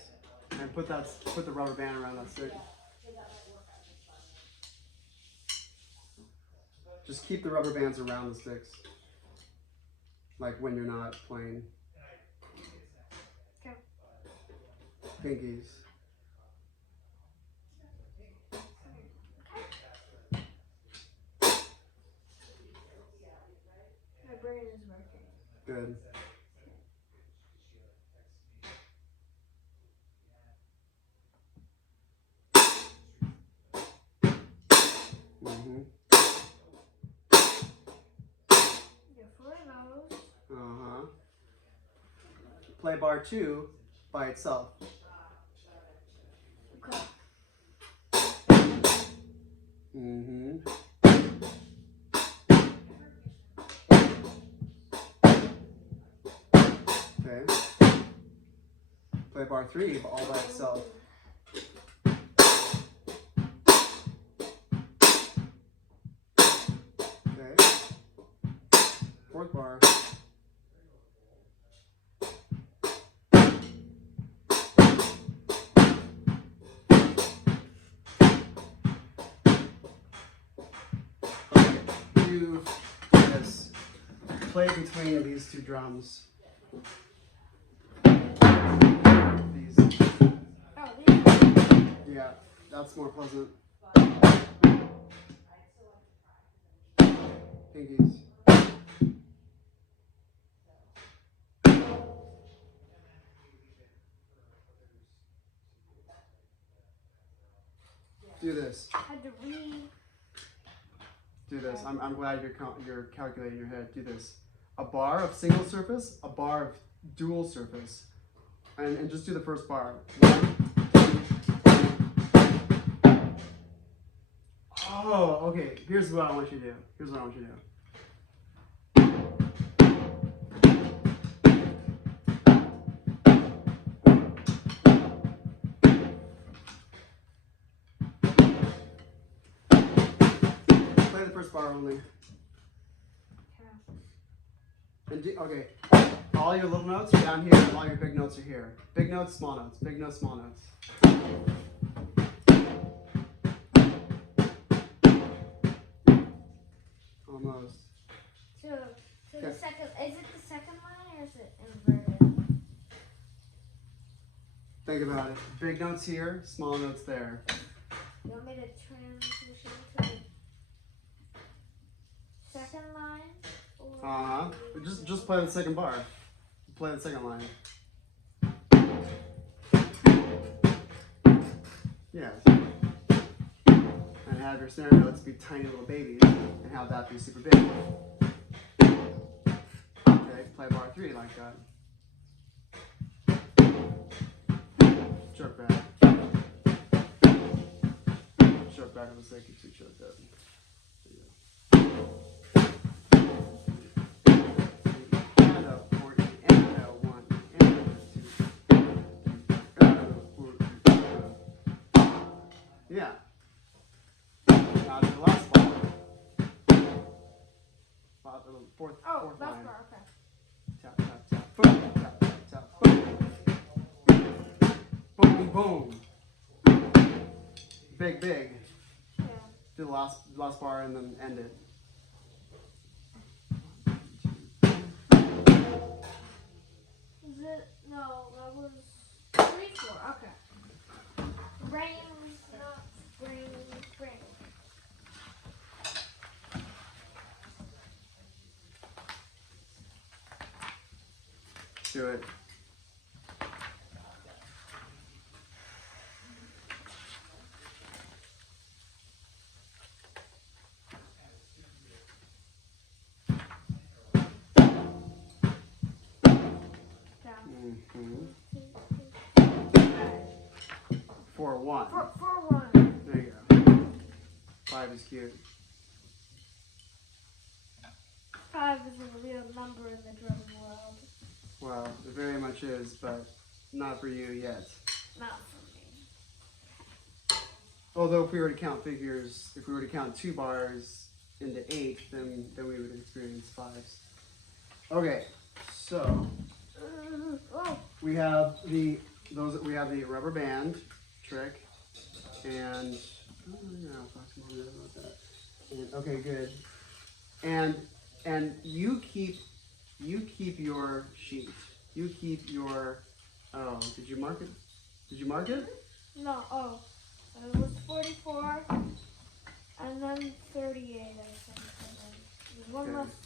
And put the rubber band around that stick. Just keep the rubber bands around the sticks. Like when you're not playing. Okay. Pinkies. My brain is working. Good. Mm-hmm. Your 4 nose. Uh-huh. Play bar 2 by itself. Okay. Mm-hmm. Okay. Play bar 3 all by itself. Okay. Fourth bar. Okay. Do this. Play between these two drums. These. Oh, these. Yeah, that's more pleasant. Pinkies. Do this. Had to read. Do this. I'm glad you're calculating your head. Do this. A bar of single surface, a bar of dual surface. And just do the first bar. 1, 2. Oh, okay. Here's what I want you to do. Here's what I want you to do. Play the first bar only. And okay. All your little notes are down here, and all your big notes are here. Big notes, small notes. Big notes, small notes. Almost. So Okay. the second, is it the second line or is it inverted? Think about it. Big notes here, small notes there. You want me to transition to the second line? Or Just play the second bar. Play the second line. Yes. And have your snare notes be tiny little babies, and have that be super big. Okay, play bar 3 like that. Choke back. Choke back on the second, two choke up. And a 40, and a 1, and a 2, and a 40. Yeah. Now to the last bar. Fourth that's line. more, okay. Tap, tap, tap, boom, tap, tap, tap, boom. Boom, boom. Big, big. Yeah. Do the last bar and then end it. Is it? No, that was 3, 4. Okay. Brains, not brains, brains. Do it. Mm-hmm. 4, 1. 4, 1. There you go. 5 is cute. 5 is a real number in the drumming world. Well, it very much is, but not for you yet. Not for me. Although if we were to count figures, if we were to count 2 bars into 8, then we would experience 5s. Okay, so we have the rubber band trick, and I'll talk to Mom about that. And, okay, good. And you keep your sheet. You keep your. Oh, did you mark it? Did you mark it? No, it was 44, and then 38, I think. And then one Okay. left.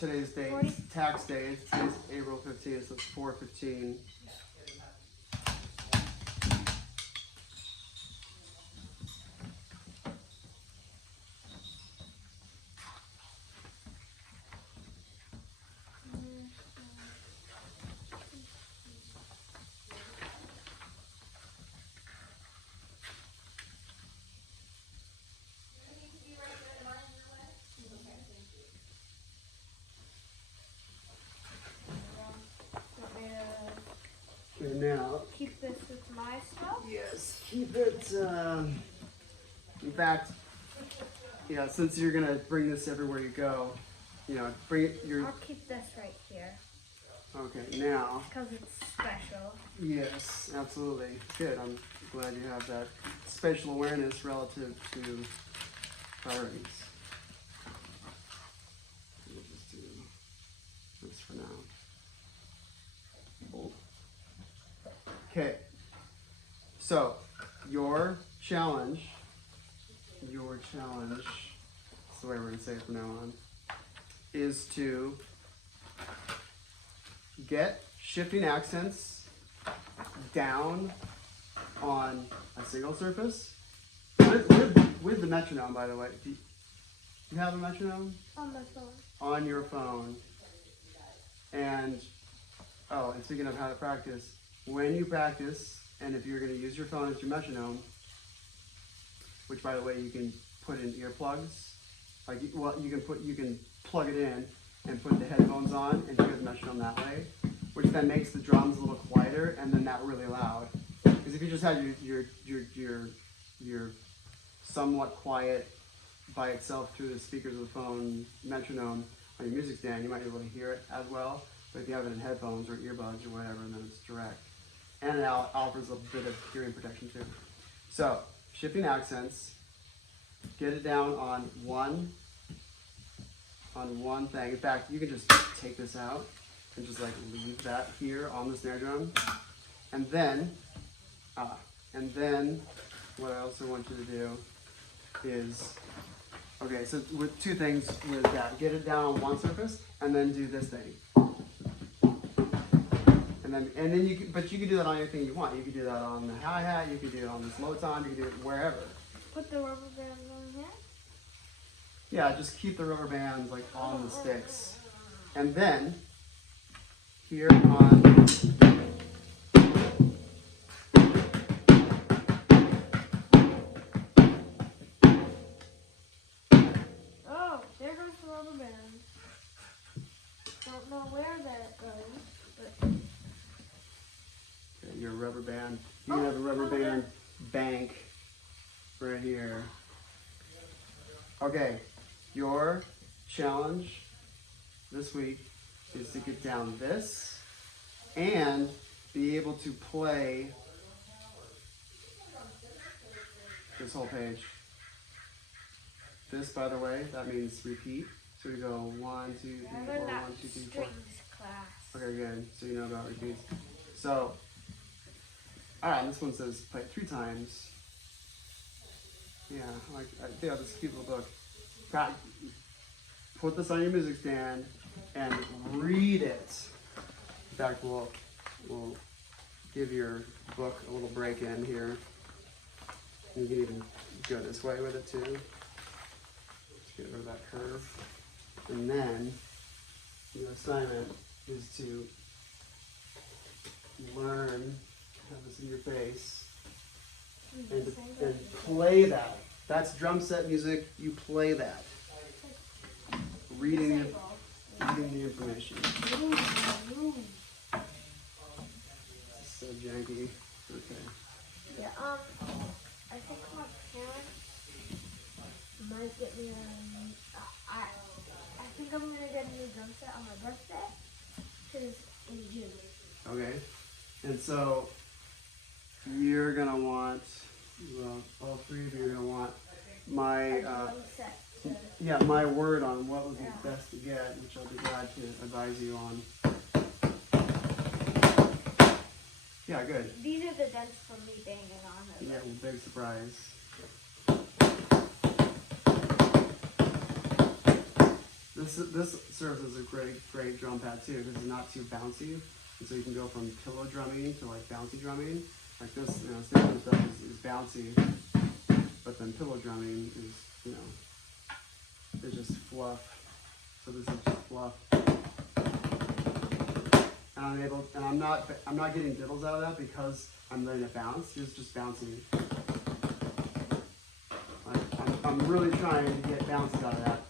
Today's date, 40. tax day. Today's April 15th, so it's 4/15. Okay, now. Keep this with my stuff. Yes, keep it. In fact, yeah, since you're gonna bring this everywhere you go, you know, bring it. I'll keep this right here Okay, now. because it's special. Yes, absolutely. Good. I'm glad you have that spatial awareness relative to priorities. We'll just do this for now. Hold. Okay. So, your challenge, that's the way we're going to say it from now on, is to get shifting accents down on a single surface with the metronome, by the way. Do you have a metronome? On my phone. On your phone. And, oh, and speaking of how to practice, when you practice, and if you're going to use your phone as your metronome, which by the way you can put in earplugs, like, well, you can plug it in and put the headphones on and hear the metronome that way, which then makes the drums a little quieter and then not really loud. Because if you just had your somewhat quiet by itself through the speakers of the phone metronome on your music stand, you might be able to hear it as well. But if you have it in headphones or earbuds or whatever, then it's direct. And it offers a bit of hearing protection too. So, shifting accents, get it down on one thing. In fact, you can just take this out and just like leave that here on the snare drum. And then what I also want you to do is, okay, so with two things with that, get it down on one surface and then do this thing. And then you can, but you can do that on anything you want. You can do that on the hi-hat, you can do it on this low tom, you can do it wherever. Put the rubber band on here. Yeah, just keep the rubber bands like on the sticks. And then here on Oh, there goes the rubber band. Don't know where that goes, but your rubber band. You can have a rubber band bank right here. Okay, your challenge this week is to get down this and be able to play this whole page. This, by the way, that means repeat. So we go 1, 2, 3, 4, 1, 2, 3, 4. strings class. Okay, good. So you know about repeats. So, alright, this one says play it 3 times. Yeah, yeah, this is a cute little book. Put this on your music stand and read it. In fact, we'll give your book a little break in here. You can even go this way with it too. Let's get rid of that curve. And then your assignment is to learn, have this in your face, and play that. That's drum set music, you play that. Reading the information. It's so janky. Okay. Yeah, I think my parents might get me I think I'm gonna get a new drum set on my birthday, because in June. Okay. And so you're gonna want, well, all 3 of you are gonna want my Drum set. yeah, my word on what would be best to get, which I'll be glad to advise you on. Yeah, good. These are the dents from me banging on it. Yeah, well, big surprise. This serves as a great drum pad too, because it's not too bouncy, and so you can go from pillow drumming to like bouncy drumming. Like this, you know, standard stuff is bouncy, but then pillow drumming is, you know, it's just fluff. So this is just fluff. And I'm not getting diddles out of that because I'm letting it bounce. It's just bouncing. I'm really trying to get bounces out of that,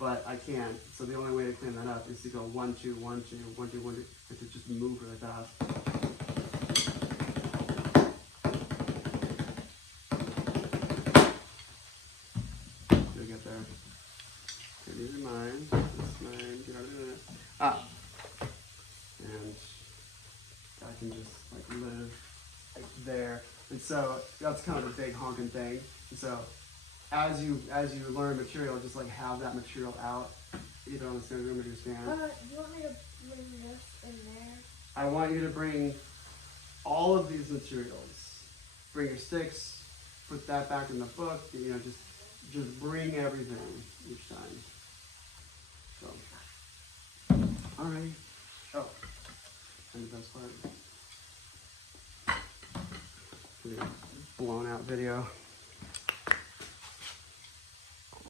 but I can't. So the only way to clean that up is to go 1, 2, 1, 2, 1, 2, 1, 2, and to just move really fast. there. And so that's kind of a big honking thing. And so as you learn material, just like have that material out, either on the standing room or your stand. Do you want me to bring this in there? I want you to bring all of these materials. Bring your sticks, put that back in the book, you know, just bring everything each time. So, alrighty. Oh, and the best part. Blown out video.